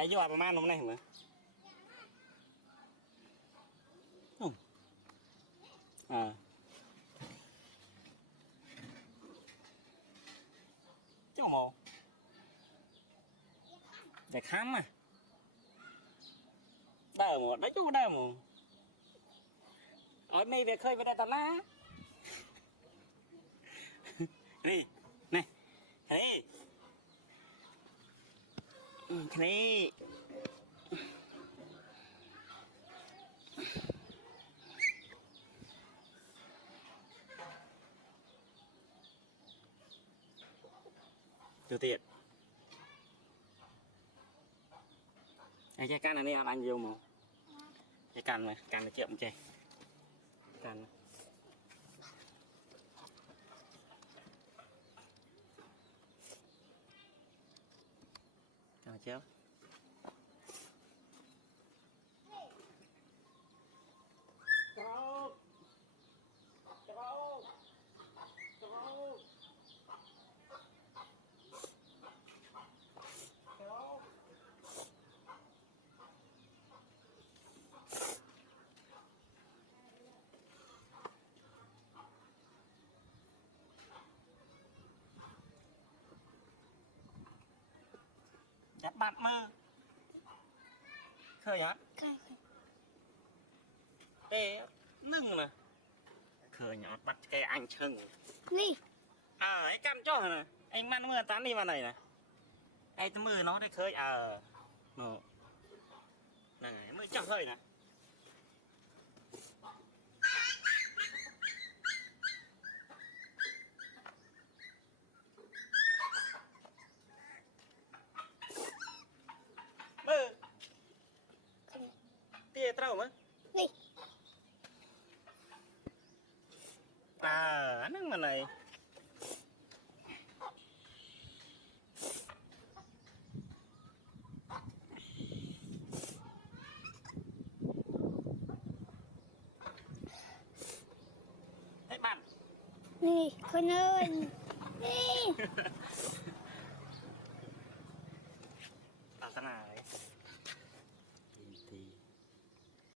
อายุประมาณนั้นไหนเหมือนเจ้าหมอเด็กค้ำอ่ะได้หมดได้จู้ได้หมดอ๋อไม่เด็กเคยไปได้ตอนน้านี่นี่นี่นี่ตัวเตี้ยไอ้แค่กันอันนี้อันเดียวมั้งไอ้กันไหมกันเจ็บมั้งเจ๊กันกันเจ็บจับบัดมือเคยฮะเอ๊นึ่งนะเคยหยอดบัดแกอันเชิงนี่ไอ้กันจ้อนะไอ้มันมือตันนี่มาไหนนะไอ้มือnóได้เคยnó nàyมือจ้อเคยนะมือเตี้ยเต้ามั้ยนี่นั่งมาไหนไอ้บ้านนี่คนเอิญนี่